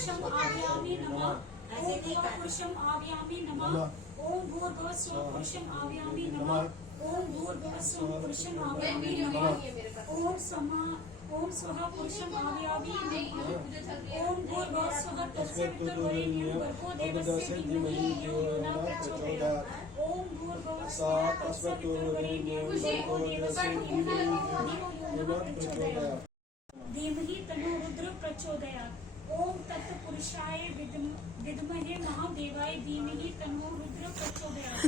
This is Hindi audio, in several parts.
पुरुषम आव्यामि नमः। ओम भुवः पुरुषम आव्यामि नमः। ओम भूर्भुवः स्वः पुरुषम आव्यामि नमः। ओम भूर्भुवः स्वः पुरुषम आव्यामि नमः। ओम स्वः पुरुषम आव्यामि नमः। ओम भूर्भुवः स्वः तत्सवितुर्वरेण्यं भर्गो देवस्य धीमहि धियो यो नः प्रचोदयात्। ओम भूर्भुवः स्वः तत्सवितुर्वरेण्यं भर्गो देवस्य धीमहि धियो यो नः प्रचोदयात्। धीमहि तन्नो रुद्र प्रचोदयात्। ओम तत्पुरुषाय विद्महे महादेवाय धीमहि तन्नो रुद्र प्रचोदयात्।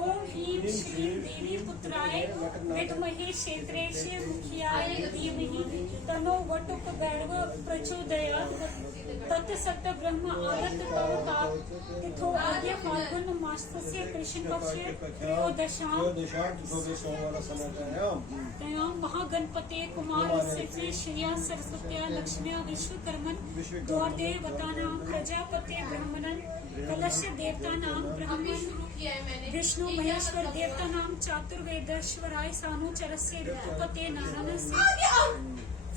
ओम ह्रीं श्रीं देवी पुत्राय विद्महे क्षेत्रेशे मुखियाय धीमहि तन्नो वटुक भैरव प्रचोदयात्। तत्सत ब्रह्म आदत्त तव तिथो अद्य फाल्गुन मासस्य कृष्ण पक्षे त्रयोदशां तयां महागणपते कुमारस्य श्रिया सरस्वत्या लक्ष्म्या विश्वकर्मन् द्वारदेवतानां प्रजापते ब्रह्मणन् कलश देवतानां ब्रह्मन् विष्णु महेश्वर देवतानां चातुर्वेदेश्वराय सानुचरस्य ऋतुपते नारायणस्य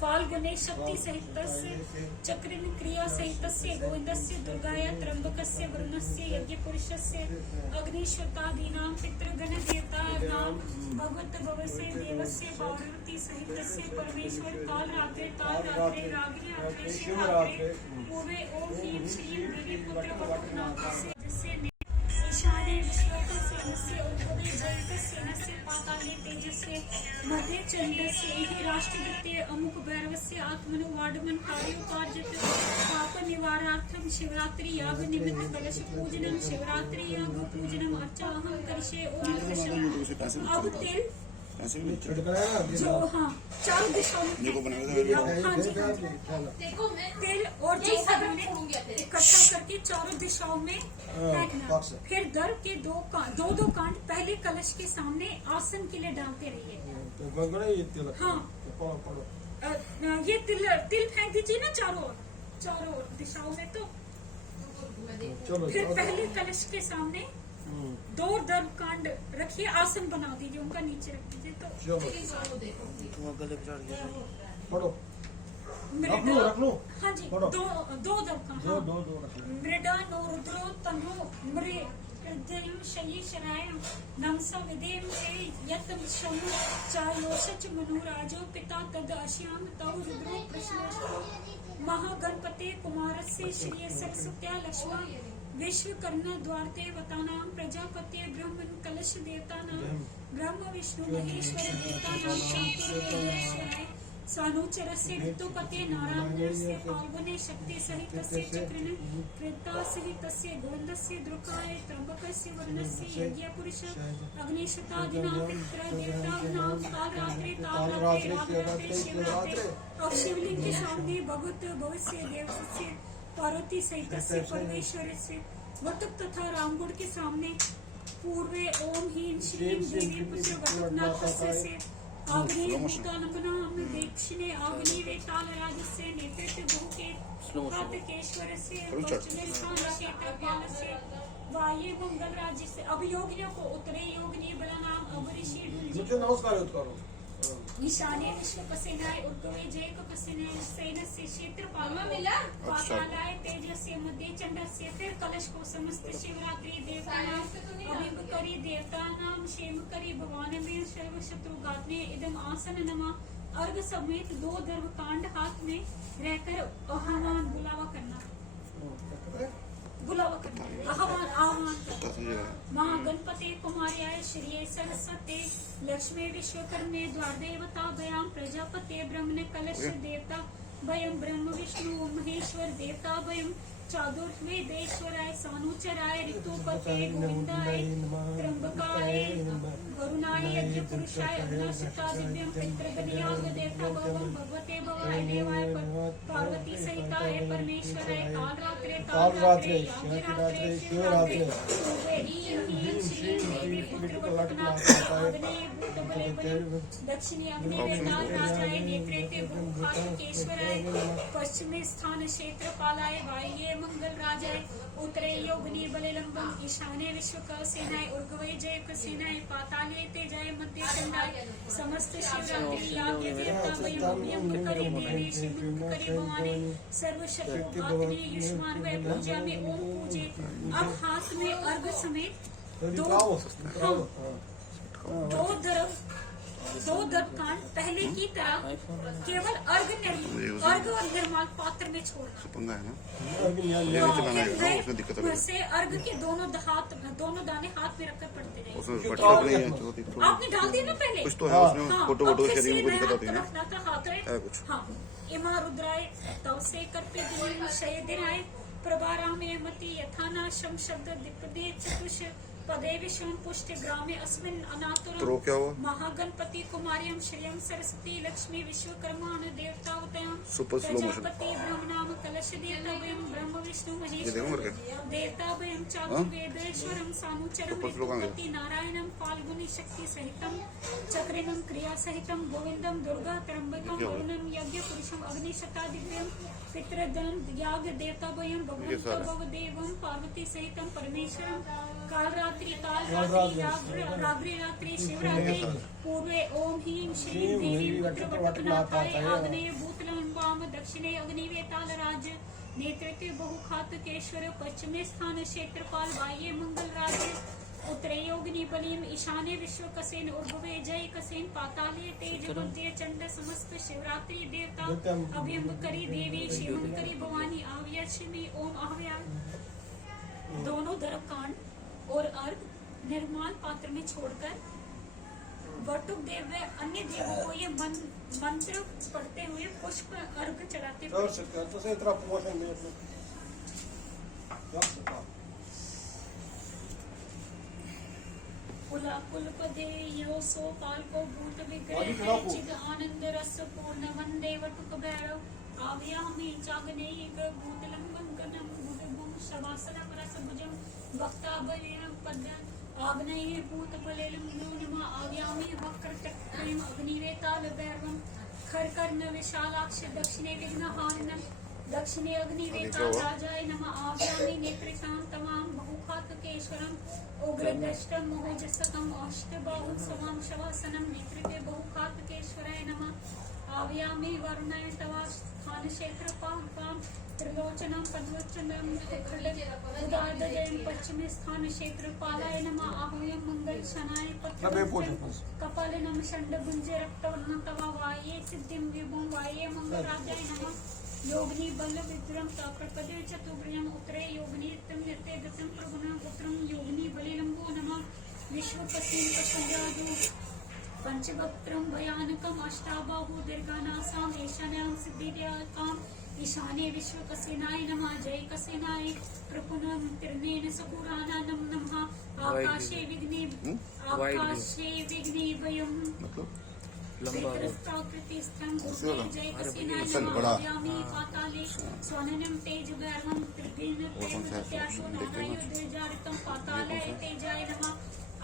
फाल्गुने शक्ति सहितस्य चक्रिन क्रिया सहितस्य गोविंदस्य दुर्गाया त्र्यंबकस्य वरुणस्य यज्ञपुरुषस्य अग्निश्वतादीनां पितृगण देवतानां भगवत भवस्य देवस्य पार्वती सहितस्य परमेश्वर कालरात्रे रागिनी रात्रे शिवरात्रे पूर्वे ओम ह्रीं श्रीं देवी पुत्र वटुकनाथस्य जस्य ईशाने विश्वकस्य नस्य उद्भवे जयकस्य नस्य पाताले तेजस्य मध्ये चंडस्य हि राष्ट्रदत्ते अमुक भैरवस्य आत्मनो वाडमन कार्योपार्जित पाप निवारार्थम शिवरात्रि याग निमित्त कलश पूजनम शिवरात्रि याग पूजनम अर्चाहं करिष्ये। ओम अब तेल जो हाँ चारों दिशाओं में हाँ जी तेल और जो हमने इकट्ठा करके चारों दिशाओं में फेंकना। फिर दर के दो कांड पहले कलश के सामने आसन के लिए डालते रहिए। हाँ ये तिल फेंक दीजिए ना चारों दिशाओं में। तो फिर पहले कलश के सामने दो दर कांड रखिए, आसन बना दीजिए, उनका नीचे रख दीजिए। तो पढ़ो रख लो। हाँ जी दो दर का मृडा नो रुद्रो तनो मृ शयी शराय नमसा विदेम से यत शमु चायोशच मनुराजो पिता तद अश्याम तव रुद्रो प्रश्नस्तु महागणपते कुमारस्य श्री सरस्वत्या लक्ष्मा विश्वकर्मा द्वारदेवतानां प्रजापते ब्रह्मन् कलश देवतानां ब्रह्म विष्णु महेश्वर देवतानां चातुर्वेदेश्वराय सानुचरस्य ऋतुपते नारायणस्य फाल्गुने शक्ति सहितस्य चक्रिण कृता सहितस्य गोविन्दस्य द्रुकाय त्र्यंबकस्य वरुणस्य यज्ञपुरुष अग्निशतादिनां पितृदेवतानां कालरात्रे शिवरात्रे और शिवलिंग के सामने भगवत भवस्य देवस्य पार्वती सहितस्य परमेश्वरस्य वटुक तथा रामगुण के सामने पूर्वे ओम ह्रीं श्रीं देवी पुत्र वटुकनाथस्य आग्नेय भूतालंबनां दक्षिणे आग्नेये तालराजस्य नेतृत्व भूके कार्तिकेश्वरस्य पश्चिमे क्षेत्रपालस्य वाये मंगलराजस्य। अभियोगियों को उत्तरे योगिनी बलनाम अवऋषि नमस्कार करो। ईशान्य विश्वपसेनाय उद्भवे जयकपसेनाय सैन्यस्य क्षेत्रपालाय तेजस्य मध्ये चंडस्य। फिर कलश को समस्त शिवरात्रि देवतानां अभिकरी देवतानां क्षेमकरी भगवान में सर्व शत्रु घातने इदम आसन नमः। अर्घ समेत दो दर्भ कांड हाथ में रहकर आह्वान बुलावा करना आह्वान महागणपते कुमार्याय श्री सरस्वते लक्ष्मी विश्वकर्मे द्वारदेवता भयां प्रजापते ब्रह्मण कलश देवता भयं ब्रह्म विष्णु महेश्वर देवता भयं चातुर्वेदेश्वराय सानुचराय ऋतुपते गोविंदाय त्र्यंबकाय वरुणाय यज्ञपुरुषाय अग्निशतादिव्यं पितृगणयाग देवता भवं भगवते भवाय देवाय पार्वती सहिताय परमेश्वराय कालरात्रे शिवरात्रे दक्षिणी अग्निवेदाय नेत्रेते भूखाकेश्वराय पश्चिमे स्थान क्षेत्रपालाय वाये मंगल राजाय उत्तरे योगिनी बलिलंबम ईशाने विश्व सेनाय उर्गवे जय सेनाय पाताले तेजाय मध्य चंडाय समस्त शिवरात्रि याज्ञ देवता वयम करी देवी शिव करी भवानी सर्वशत्रु आत्मे युष्मान वै पूजा में ओम पूजे। अब हाथ में अर्घ समेत दो दर्पण पहले की तरह केवल अर्घ और निर्माल पात्र में छोड़ना से अर्घ के दोनों दाने हाथ में रखकर पड़ते रहे। आपने डाल दिया ना पहले कुछ तो है उसमें फोटो शरीर में दिक्कत आती है रखना था हाथ हाँ इमा रुद्राय तव से कर्पे शयदिनाय प्रभारामे मति यथाना शम शब्द दिपदे चतुष पदे विषम पुष्ट ग्रामे अस्मिन् अनातुरम महागणपति कुमारियम श्रियम सरस्वती लक्ष्मी विश्वकर्माण देवतावतयम प्रजापति ब्रह्मनाम कलश देवतावयम ब्रह्म विष्णु महेश्वर देवतावयम चातु वेदेश्वरम सानुचरम पति नारायणम फाल्गुनी शक्ति सहितम चक्रिणम क्रिया सहितम गोविंदम दुर्गा त्रंबकम वरुणम यज्ञ पुरुषम अग्निशता दिव्यम पितृदन याग देवतावयम भगवंतो भवदेवम पार्वती सहितम परमेश्वरम काल रात्रि शिवरात्रि पूर्वे ओम ह्रीं श्रीं देवी पुत्रवटकनाथाय आग्नेय भूतलं वाम दक्षिणे अग्निवेताल राज नेतृत्वे बहुखातकेश्वर पश्चिमे स्थान क्षेत्रपाल बाह्ये मंगल राज उत्तरे योगिनी बलिम ईशाने विश्वकसेन उर्भवे जय कसेन पाताले तेज मध्य चंड समस्त शिवरात्रि देवता अभ्यंकरी देवी शिवंकरी भवानी आव्यश्मी ओम आव्या। दोनों दर्पकांड और अर्घ निर्माल पात्र में छोड़कर वटुक देव व अन्य देवों को ये मंत्र पढ़ते हुए पुष्प अर्घ चढ़ाते कुलपदे यो सो पाल को भूत विग्रह चिद आनंद रस पूर्ण वंदे वटुक भैरव आव्यामि चाग्ने भूतलं वंकनम भूतभुम शवासनम रसभुजम वक्ता बलिरं पद आग्नेये भूतबलेलं नूनमा आव्यामि वक्रचक्रं अग्निवेताल भैरवं खरकर्ण विशालाक्ष दक्षिणे विघ्नहारिणं दक्षिणे अग्निवेताल राजाय नमः आव्यामि नेत्रितां तमां बहुखातकेश्वरम् उग्रदष्टं मोहजसकम् अष्टबाहुं समां शवासनं नेत्रिते बहुखातकेश्वराय नमः आव्यामि वरुणाय तवा स्थान क्षेत्रपां त्रिलोचनं पद्मचनं उदारदयं पश्चिमे स्थान क्षेत्रपालाय नमः आहूयं मंगलशनाय कपालिनं षण्डभुञ्जे रक्तवर्णं तवा वाये सिद्धिं विभुं वाये मंगलराजाय नमः योगिनी बल विद्रम प्रपदे चतुर्भुजं उत्तरे योगिनी नृत्य दशं प्रगुणं उत्तरं योगिनी बलिलंबो नमः विश्वपतिं प्रसंजादु पंचवक्त्रं भयानकम् अष्टाबाहु दीर्घानासाम् ईशान्यां सिद्धिर्याकाम् ईशाने विश्वकसेनाय नमः जय कसेनाय प्रपुनं तिर्नेन सपुराणानं नमः आकाशे विघ्ने वयम् प्राकृतिस्थं जय कसेनाय नमः आव्यामि पाताले स्वननं तेज भैरवं त्रिदेन तेजत्याशो नारायणोदयजारितं पाताले तेजाय नमः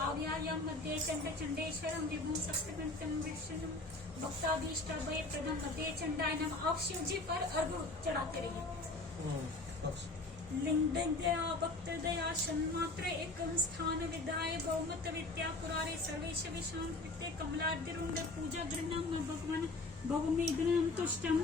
आव्यायं मध्ये चंडेश्वरं विभुं सप्तगंतं विष्णुं भक्ताभीष्टाभय प्रदम मध्ये चंडाय नमः। आप शिव जी पर अर्घ चढ़ाते रहिए। लिंग दया भक्त दया शन्मात्र एकम स्थान विदाय बहुमत विद्या पुरारे सर्वेश विशांत वित्ते कमलादिरुंड पूजा गृहणं भगवान भवमेघनं तुष्टं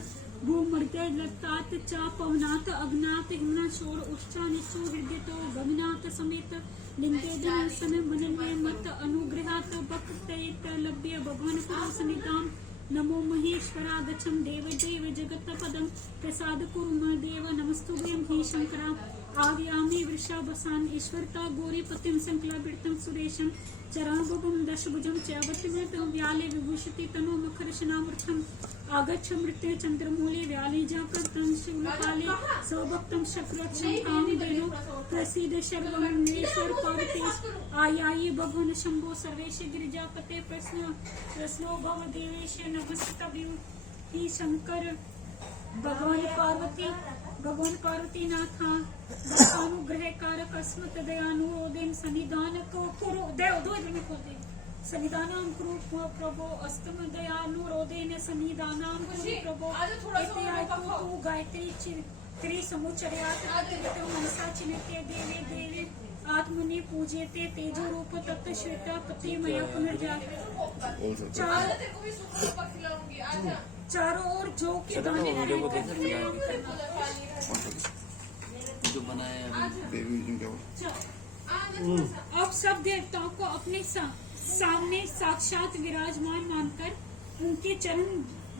भूमर्ग लत्तात चा पवनाथ अग्नाथ हिमना शोर उष्टा निशो हृदयतो गगनाथ समेत लिंगे दर्शन मनन्वय मत अनुग्रहात भक्तैत लभ्य भगवान पुरुषनितां नमो महेश्वरा गच्छं देव देव जगत्पदं प्रसाद कुरु देव नमस्तुभ्यं हि शंकरा आव्यामि वृषाभसान् ईश्वरता गौरीपतिं संकलाभिर्तं सुरेशं चराभुवं दशभुजं चैवतिमृतं व्याले विभूषति तनो मकरशनामृतम् आगच्छ मृत्य चंद्रमूले व्याले जाप्रतं शूलकाले सौभक्तं शक्रक्षं कामधेनु प्रसीद शर्वमेश्वर पार्वतीश आयायि भगवान शंभो सर्वेश गिरिजापते प्रश्नो भव देवेश नमस्तभ्यं हि शंकर भगवान पार्वती नाथा अनुग्रह कारक अस्मत् दयानुरोधेन सन्निधान को कुरु दो इधर में खोल दे सन्निधानां कुरु प्रभो अस्तम दयानुरोधेन सन्निधानां कुरु प्रभो इत्यादि गायत्री त्रिसमुच्चर्यात् अतिरिक्तं मनसा चिन्त्य देवे देवे आत्मनि पूज्यते तेजो रूप तत्व श्वेता पति मया पुनर्जात। बोल सकते हो। चारों ओर जो के दाने जो बनाया है अभी। देवी जी क्या बोल? अब सब देवताओं को अपने सामने साक्षात विराजमान मानकर उनके चरण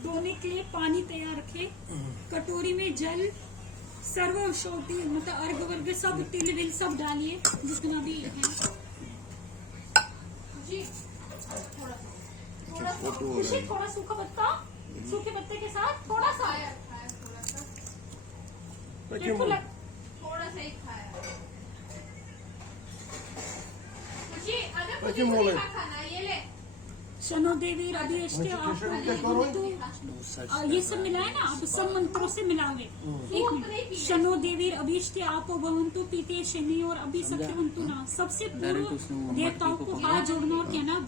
धोने के लिए पानी तैयार रखे। कटोरी में जल सर्व औषधि मतलब अर्घ वर्ग सब तिल विल सब डालिए जितना भी है। फोटो हो खुशी रहा है। थोड़ा सूखा पत्ता सूखे पत्ते के साथ थोड़ा सा देखो थोड़ा सा ही खाया। Peki mi olayım? खाना ये ले। शनो देवी रवि अष्टे ये सब मिलाए ना अब सब मंत्रों से मिलावे। एक मिनट शनो देवी अभीष्टे आपो भवन्तु पीते शनि और अभी सत्यवन्तु ना सबसे पूर्व देवताओं को हाथ जोड़ना और कहना